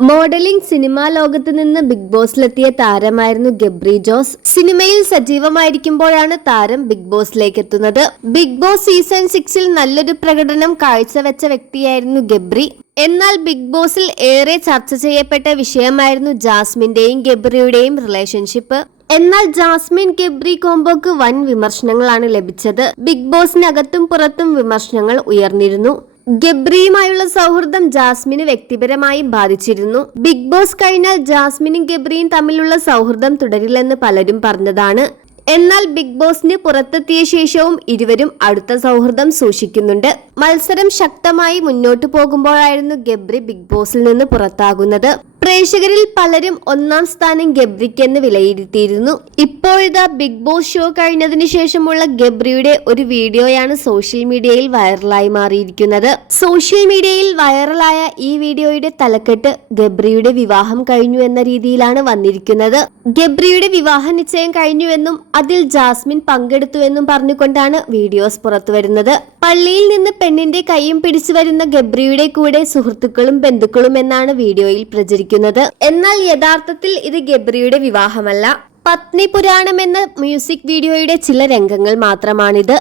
Modelling cinema ലോകത്ത് നിന്ന് big ബോസിലെത്തിയ താരമായിരുന്നു ഗബ്രി ജോസ്. സിനിമയിൽ സജീവമായിരിക്കുമ്പോഴാണ് താരം ബിഗ് ബോസിലേക്ക് എത്തുന്നത് ബിഗ് ബോസ് സീസൺ സിക്സിൽ നല്ലൊരു പ്രകടനം കാഴ്ചവെച്ച വ്യക്തിയായിരുന്നു ഗബ്രി. എന്നാൽ ബിഗ് ബോസിൽ ഏറെ ചർച്ച ചെയ്യപ്പെട്ട വിഷയമായിരുന്നു ജാസ്മിന്റെയും ഗബ്രിയുടെയും റിലേഷൻഷിപ്പ്. എന്നാൽ ജാസ്മിൻ ഗബ്രി കോംബോക്ക് വൻ വിമർശനങ്ങളാണ് ലഭിച്ചത്. ബിഗ് ബോസിനകത്തും പുറത്തും വിമർശനങ്ങൾ ഉയർന്നിരുന്നു. ഗബ്രിയുമായുള്ള സൗഹൃദം ജാസ്മിന് വ്യക്തിപരമായി ബാധിച്ചിരുന്നു. ബിഗ് ബോസ് കഴിഞ്ഞാൽ ജാസ്മിനും ഗബ്രിയും തമ്മിലുള്ള സൗഹൃദം തുടരില്ലെന്ന് പലരും പറഞ്ഞതാണ്. എന്നാൽ ബിഗ് ബോസിന് പുറത്തെത്തിയ ശേഷവും ഇരുവരും അടുത്ത സൗഹൃദം സൂക്ഷിക്കുന്നുണ്ട്. മത്സരം ശക്തമായി മുന്നോട്ടു പോകുമ്പോഴായിരുന്നു ഗബ്രി ബിഗ് ബോസിൽ നിന്ന് പുറത്താകുന്നത്. പ്രേക്ഷകരിൽ പലരും ഒന്നാം സ്ഥാനം ഗബ്രിക്കെന്ന് വിലയിരുത്തിയിരുന്നു. ഇപ്പോഴത്തെ ബിഗ് ബോസ് ഷോ കഴിഞ്ഞതിന് ശേഷമുള്ള ഗബ്രിയുടെ ഒരു വീഡിയോയാണ് സോഷ്യൽ മീഡിയയിൽ വൈറലായി മാറിയിരിക്കുന്നത്. സോഷ്യൽ മീഡിയയിൽ വൈറലായ ഈ വീഡിയോയുടെ തലക്കെട്ട് ഗബ്രിയുടെ വിവാഹം കഴിഞ്ഞു എന്ന രീതിയിലാണ് വന്നിരിക്കുന്നത്. ഗബ്രിയുടെ വിവാഹ നിശ്ചയം കഴിഞ്ഞുവെന്നും അതിൽ ജാസ്മിൻ പങ്കെടുത്തുവെന്നും പറഞ്ഞുകൊണ്ടാണ് വീഡിയോസ് പുറത്തുവരുന്നത്. പള്ളിയിൽ നിന്ന് പെണ്ണിന്റെ കൈയും പിടിച്ചു വരുന്ന ഗബ്രിയുടെ കൂടെ സുഹൃത്തുക്കളും ബന്ധുക്കളും എന്നാണ് വീഡിയോയിൽ പ്രചരിക്കുന്നത്. എന്നാൽ യഥാർത്ഥത്തിൽ ഇത് ഗബ്രിയുടെ വിവാഹമല്ല. പത്നി പുരാണം എന്ന മ്യൂസിക് വീഡിയോയുടെ ചില രംഗങ്ങൾ മാത്രമാണിത്.